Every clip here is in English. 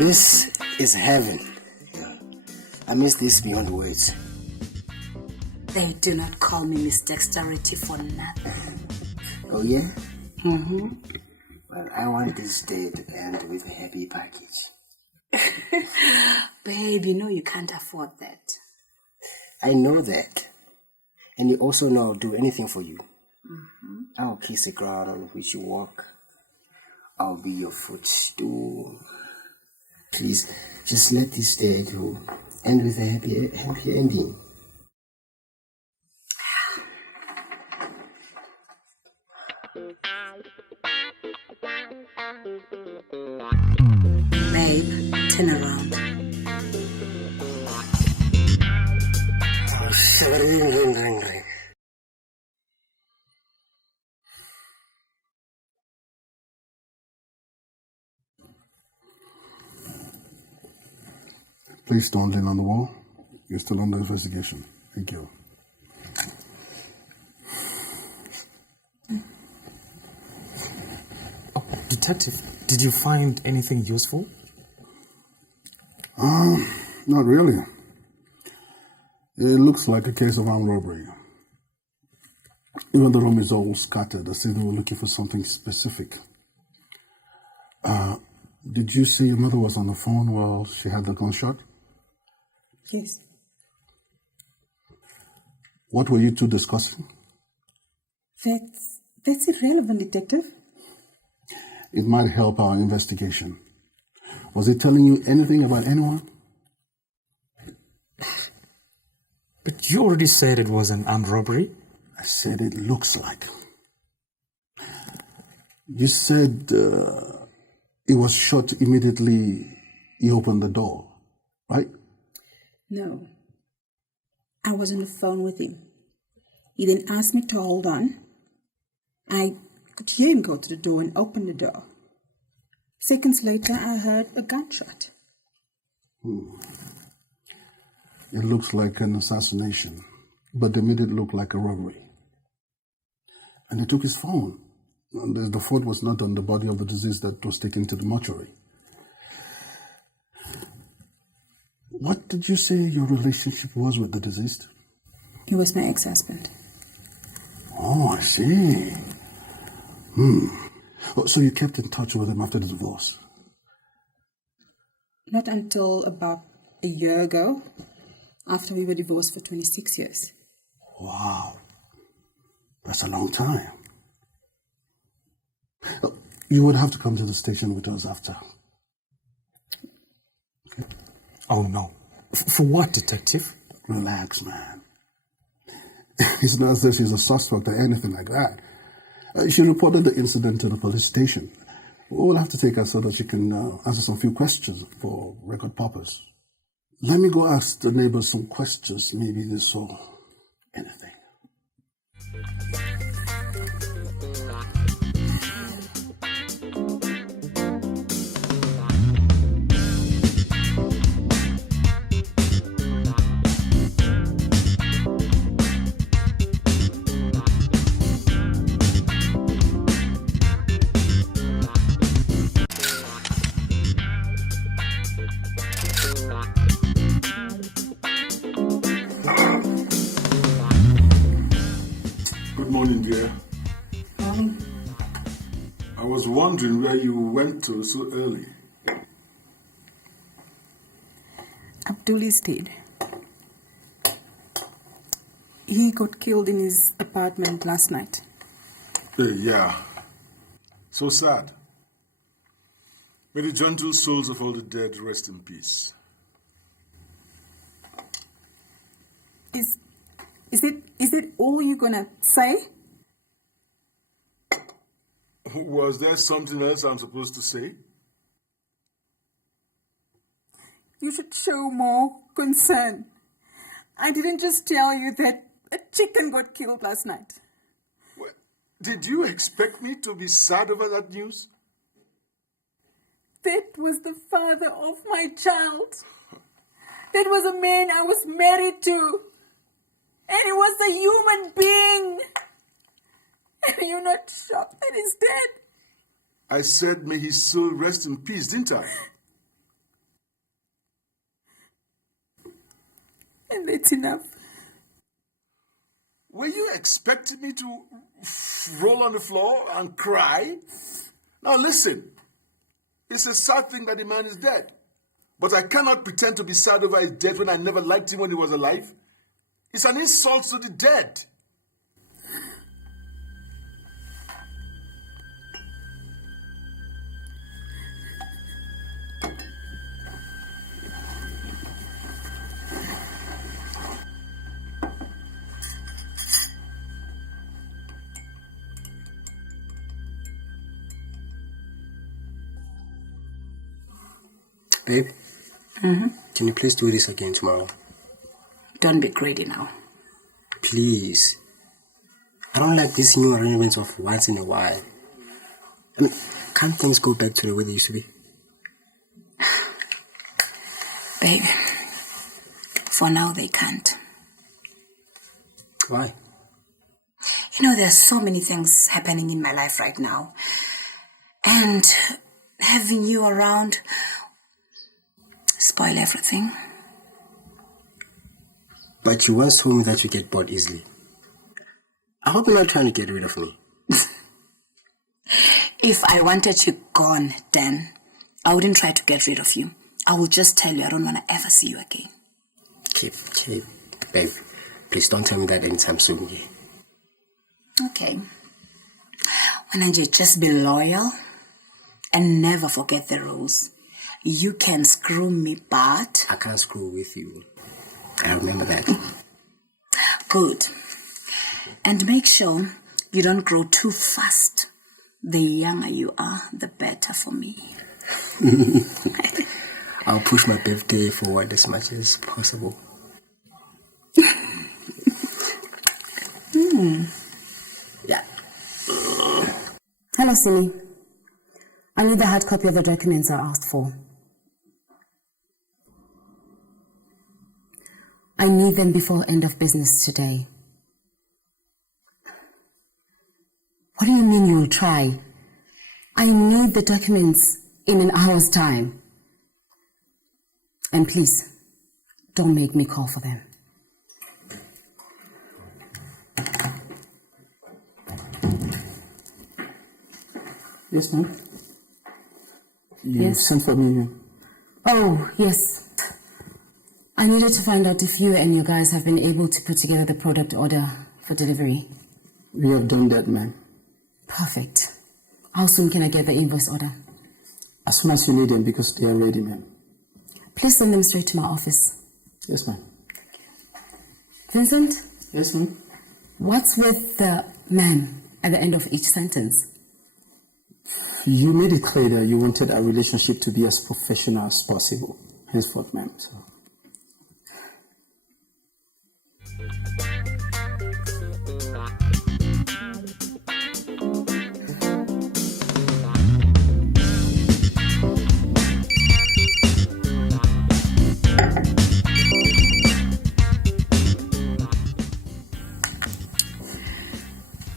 This is heaven. I miss this beyond words. They do not call me Miss Dexterity for nothing. Oh, yeah? Mm-hmm. Well, I want this day to end with a happy package. Babe, you know you can't afford that. I know that. And you also know I'll do anything for you. Mm-hmm. I'll kiss the ground on which you walk. I'll be your footstool. Please, just let this day go. End with a happy ending. Babe, turn around. Please don't lean on the wall. You're still under investigation. Thank you. Oh, Detective, did you find anything useful? Not really. It looks like a case of armed robbery. Even the room is all scattered, as if they were looking for something specific. Did you see your mother was on the phone while she had the gunshot? Yes. What were you two discussing? That's irrelevant, Detective. It might help our investigation. Was he telling you anything about anyone? But you already said it was an armed robbery. I said it looks like. You said it was shot immediately he opened the door, right? No. I was on the phone with him. He then asked me to hold on. I could hear him go to the door and open the door. Seconds later, I heard a gunshot. It looks like an assassination, but they made it look like a robbery. And they took his phone. And the phone was not on the body of the deceased that was taken to the mortuary. What did you say your relationship was with the deceased? He was my ex-husband. Oh, I see. Oh, so you kept in touch with him after the divorce? Not until about a year ago, after we were divorced for 26 years. Wow. That's a long time. Oh, you would have to come to the station with us after. Okay. Oh, no. For what, Detective? Relax, man. It's not as if she's a suspect or anything like that. She reported the incident to the police station. We'll have to take her so that she can answer some few questions for record purpose. Let me go ask the neighbors some questions. Maybe they saw anything. Good morning, dear. I was wondering where you went to so early. Abdul is dead. He got killed in his apartment last night. Yeah. So sad. May the gentle souls of all the dead rest in peace. Is it all you're gonna say? Was there something else I'm supposed to say? You should show more concern. I didn't just tell you that a chicken got killed last night. What? Did you expect me to be sad over that news? That was the father of my child. That was a man I was married to. And he was a human being. And you're not shocked that he's dead? I said, may his soul rest in peace, didn't I? And that's enough. Were you expecting me to roll on the floor and cry? Now listen, it's a sad thing that the man is dead. But I cannot pretend to be sad over his death when I never liked him when he was alive. It's an insult to the dead. Babe, can you please do this again tomorrow? Don't be greedy now. Please. I don't like these new arrangements of once in a while. I mean, can't things go back to the way they used to be? Babe, for now they can't. Why? You know, there's so many things happening in my life right now. And having you around spoil everything. But you once told me that you get bored easily. I hope you're not trying to get rid of me. If I wanted you gone, then I wouldn't try to get rid of you. I would just tell you I don't want to ever see you again. Okay, babe, please don't tell me that anytime soon. Yeah. Okay. Why don't you just be loyal and never forget the rules? You can screw me, but I can't screw with you. I remember that. Good. And make sure you don't grow too fast. The younger you are, the better for me. I'll push my birthday forward as much as possible. Yeah. Hello, Silly. I need the hard copy of the documents I asked for. I need them before end of business today. What do you mean you will try? I need the documents in an hour's time. And please, don't make me call for them. Yes, ma'am. Yes. Sent for me. Oh, yes. I needed to find out if you and your guys have been able to put together the product order for delivery. We have done that, ma'am. Perfect. How soon can I get the invoice order? As soon as you need them, because they are ready, ma'am. Please send them straight to my office. Yes, ma'am. Vincent, Yes, ma'am. what's with the ma'am at the end of each sentence? You made it clear that you wanted our relationship to be as professional as possible. Henceforth, ma'am. So.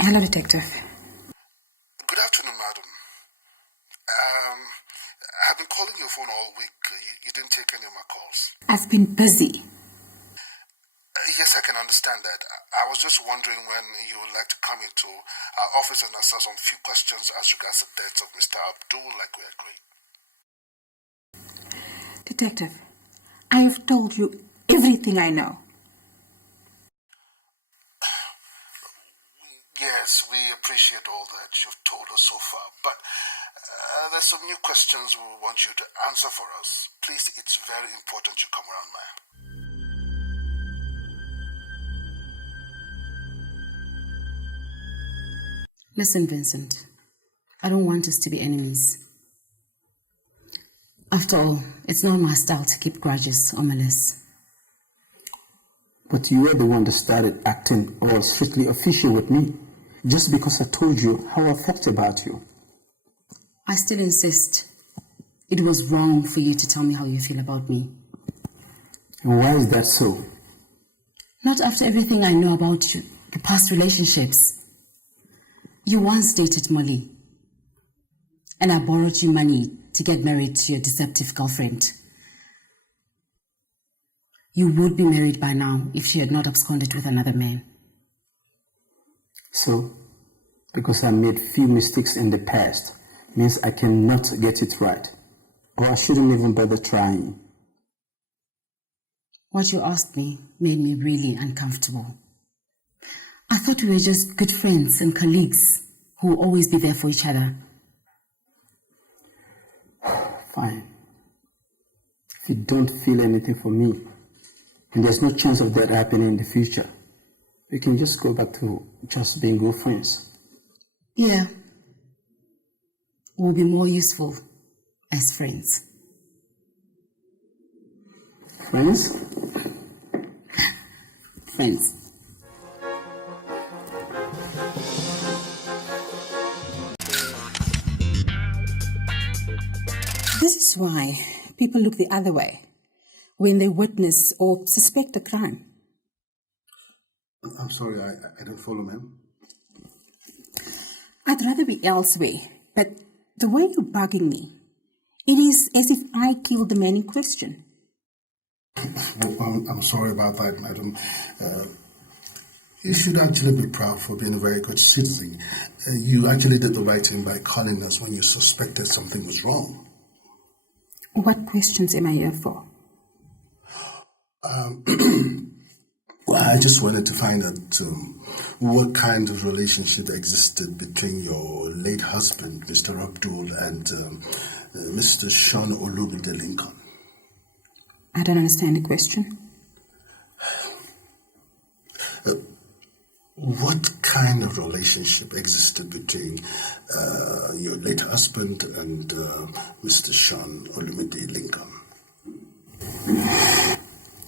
Hello, Detective. Good afternoon, madam. I've been calling your phone all week. You didn't take any of my calls. I've been busy. Yes, I can understand that. I was just wondering when you would like to come into our office and answer some few questions as regards the death of Mr. Abdul, like we agreed. Detective, I have told you everything I know. Yes, we appreciate all that you've told us so far, but there's some new questions we want you to answer for us. Please, it's very important you come around, ma'am. Listen, Vincent. I don't want us to be enemies. After all, it's not my style to keep grudges or malice. But you were the one that started acting all strictly official with me, just because I told you how I felt about you. I still insist. It was wrong for you to tell me how you feel about me. And why is that so? Not after everything I know about you, your past relationships. You once dated Molly, and I borrowed you money to get married to your deceptive girlfriend. You would be married by now if she had not absconded with another man. So, because I made few mistakes in the past, means I cannot get it right. Or I shouldn't even bother trying. What you asked me made me really uncomfortable. I thought we were just good friends and colleagues who will always be there for each other. Fine. If you don't feel anything for me, and there's no chance of that happening in the future, we can just go back to just being good friends. Yeah. We'll be more useful as friends. Friends? Friends. This is why people look the other way when they witness or suspect a crime. I'm sorry, I don't follow, ma'am. I'd rather be elsewhere, but the way you're bugging me, it is as if I killed the man in question. Well, I'm sorry about that, madam. You should actually be proud for being a very good citizen. You actually did the right thing by calling us when you suspected something was wrong. What questions am I here for? Well, I just wanted to find out what kind of relationship existed between your late husband, Mr. Abdul, and Mr. Sean Olubide Lincoln. I don't understand the question. What kind of relationship existed between your late husband and Mr. Sean Olumide Lincoln?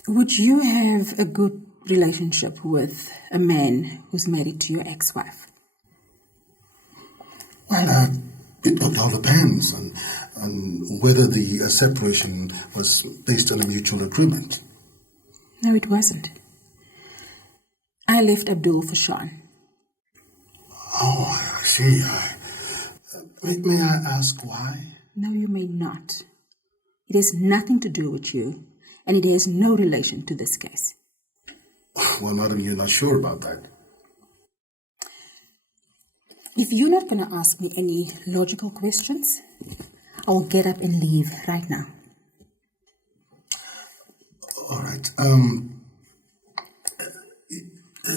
Would you have a good relationship with a man who's married to your ex-wife? Well, it all depends on whether the separation was based on a mutual agreement. No, it wasn't. I left Abdul for Sean. Oh, I see. May I ask why? No, you may not. It has nothing to do with you, and it has no relation to this case. Well, madam, you're not sure about that. If you're not going to ask me any logical questions, I'll get up and leave right now. All right.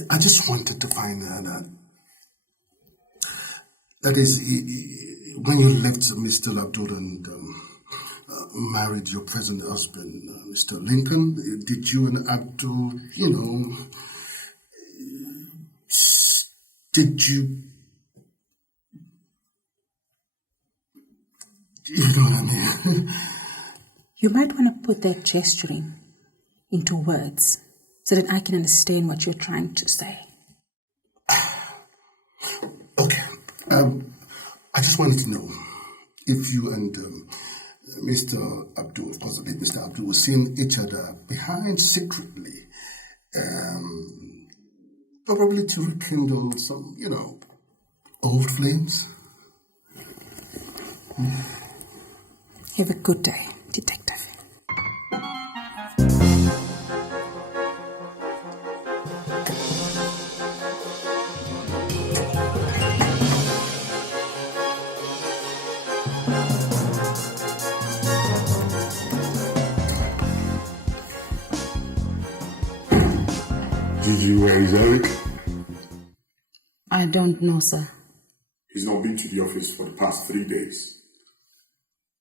I just wanted to find out. That is, when you left Mr. Abdul and married your present husband, Mr. Lincoln, did you and Abdul, did you... You know what I mean? You might want to put that gesturing into words so that I can understand what you're trying to say. Okay. I just wanted to know if you and Mr. Abdul, possibly Mr. Abdul, were seeing each other behind secretly, probably to rekindle some, old flames. Have a good day, Detective. Gigi, where is Eric? I don't know, sir. He's not been to the office for the past 3 days.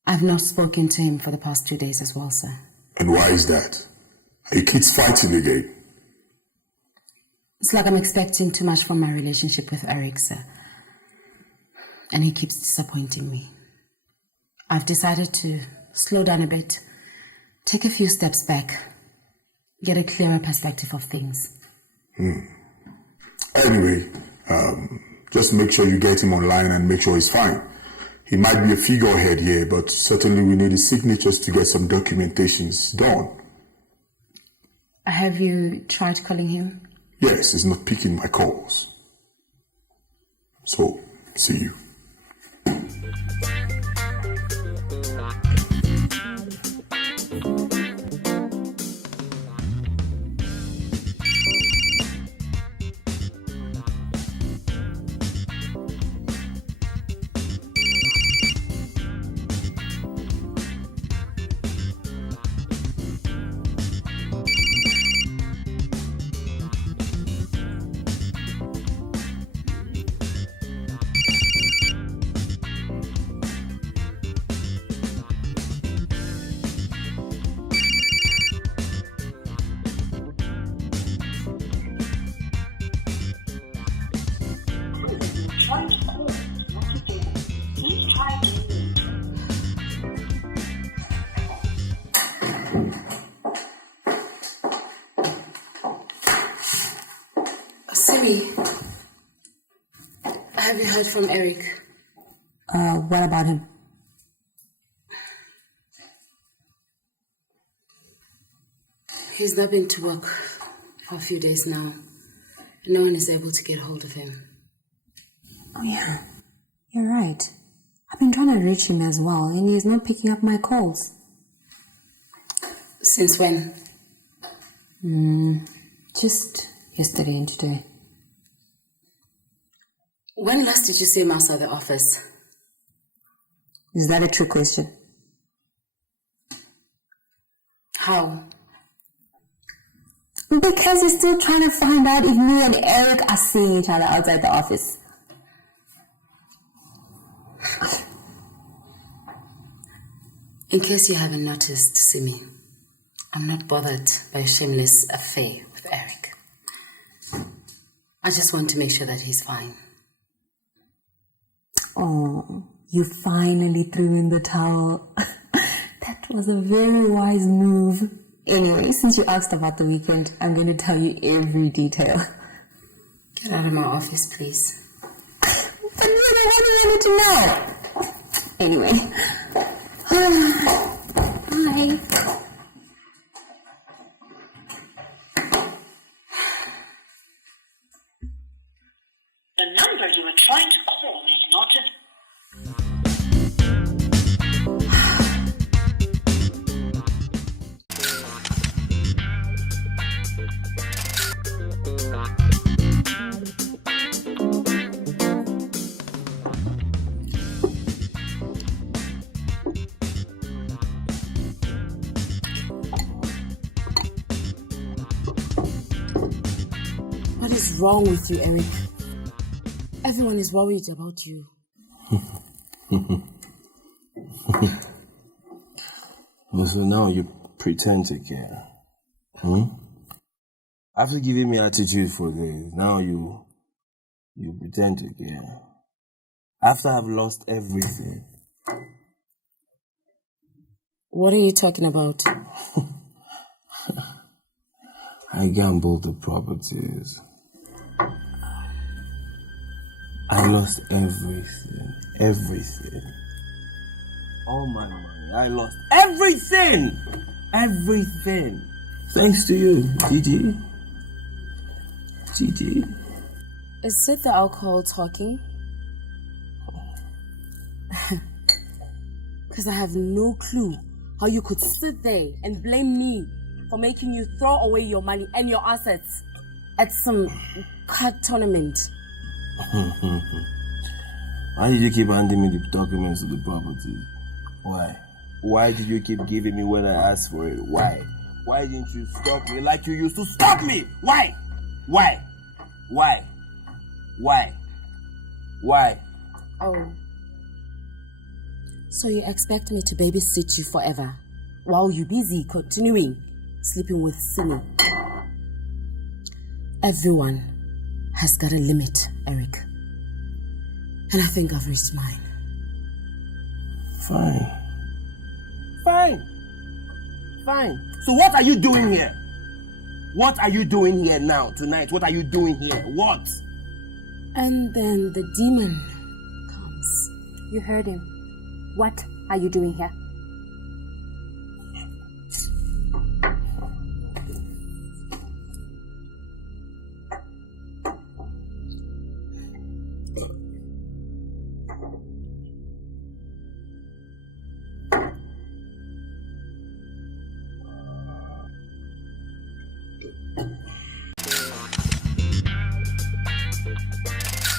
I've not spoken to him for the past 2 days as well, sir. And why is that? Are your kids fighting again? It's like I'm expecting too much from my relationship with Eric, sir. And he keeps disappointing me. I've decided to slow down a bit, take a few steps back, get a clearer perspective of things. Anyway, just make sure you get him online and make sure he's fine. He might be a figurehead here, but certainly we need his signatures to get some documentations done. Have you tried calling him? Yes, he's not picking my calls. So, see you. Have you heard from Eric? What about him? He's not been to work for a few days now. No one is able to get hold of him. Oh yeah, you're right. I've been trying to reach him as well, and he's not picking up my calls. Since when? Just yesterday and today. When last did you see him outside the office? Is that a true question? How? Because we're still trying to find out if me and Eric are seeing each other outside the office. In case you haven't noticed, Simi, I'm not bothered by a shameless affair with Eric. I just want to make sure that he's fine. Oh, you finally threw in the towel. That was a very wise move. Anyway, since you asked about the weekend, I'm going to tell you every detail. Get out of my office, please. But you wanted to know. Anyway. Hi. The number you were trying to call is not available. What is wrong with you, Eric? Everyone is worried about you. So now you pretend to care. After giving me attitude for days, now you pretend to care. After I've lost everything. What are you talking about? I gambled the properties. I lost everything. All my money. I lost everything. Thanks to you, Gigi. Is it the alcohol talking? Because I have no clue how you could sit there and blame me for making you throw away your money and your assets at some card tournament. Why did you keep handing me the documents of the property? Why? Why did you keep giving me when I asked for it? Why? Why didn't you stop me like you used to stop me? Why? Oh. So you expect me to babysit you forever while you're busy continuing sleeping with Simi? Everyone has got a limit, Eric. And I think I've reached mine. Fine. So what are you doing here? What are you doing here now, tonight? What are you doing here? What? And then the demon comes. You heard him. What are you doing here?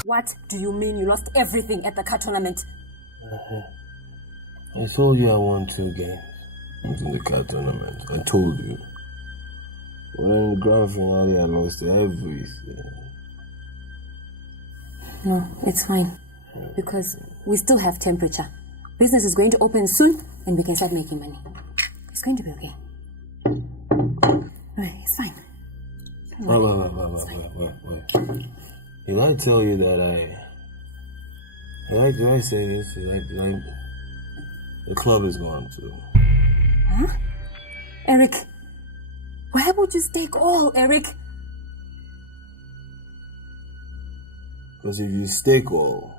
What do you mean you lost everything at the car tournament? I told you I won 2 games in the car tournament. I told you. But in the grand finale, I lost everything. No, it's fine. Because we still have temperature. Business is going to open soon and we can start making money. It's going to be okay. Alright, it's fine. Wait. Did I tell you that did I say this? The club is gone too. Huh? Eric, why would you stake all, Eric? Because if you stay cool,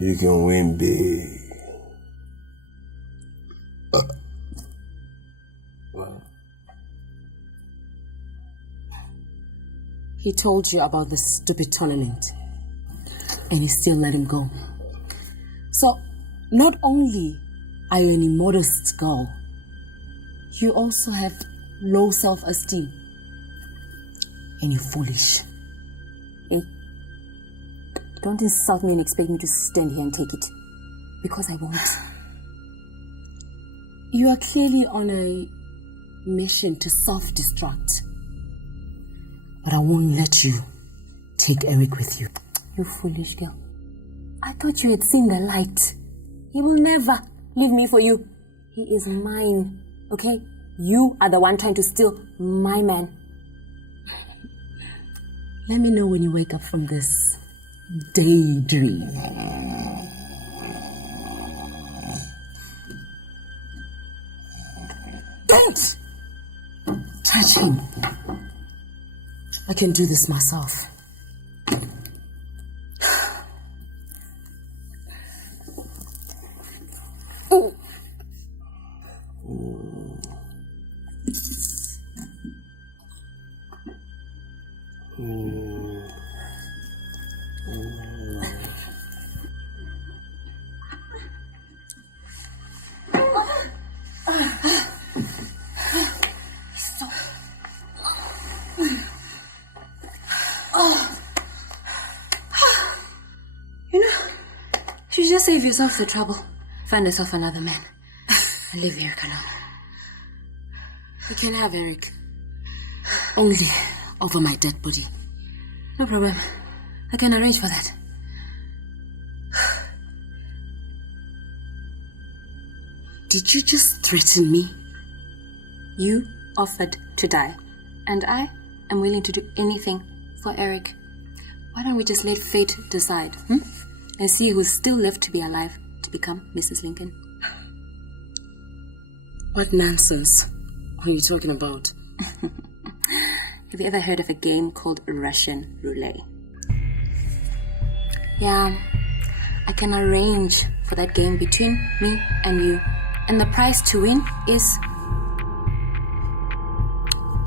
you can win big. Well, He told you about the stupid tournament, and you still let him go. So, not only are you an immodest girl, you also have low self-esteem. And you're foolish. Hey, don't insult me and expect me to stand here and take it. Because I won't. You are clearly on a mission to self-destruct. But I won't let you take Eric with you. You foolish girl. I thought you had seen the light. He will never leave me for you. He is mine, okay? You are the one trying to steal my man. Let me know when you wake up from this daydream. Don't touch him. I can do this myself. Oh. You just save yourself the trouble. Find yourself another man. And leave Eric alone. You can have Eric. Only over my dead body. No problem. I can arrange for that. Did you just threaten me? You offered to die, and I am willing to do anything for Eric. Why don't we just let fate decide, and see who's still left to be alive to become Mrs. Lincoln? What nonsense are you talking about? Have you ever heard of a game called Russian roulette? Yeah, I can arrange for that game between me and you. And the prize to win is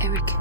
Eric.